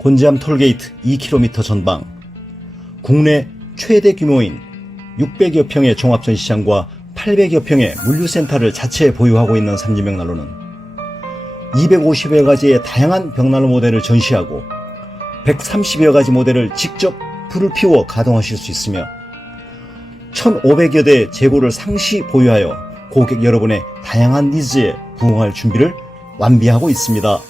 곤지암 톨게이트 2km 전방, 국내 최대 규모인 600여 평의 종합전시장과 800여 평의 물류센터를 자체에 보유하고 있는 삼진벽난로는 250여 가지의 다양한 벽난로 모델을 전시하고 130여 가지 모델을 직접 불을 피워 가동하실 수 있으며 1,500여 대 재고를 상시 보유하여 고객 여러분의 다양한 니즈에 부응할 준비를 완비하고 있습니다.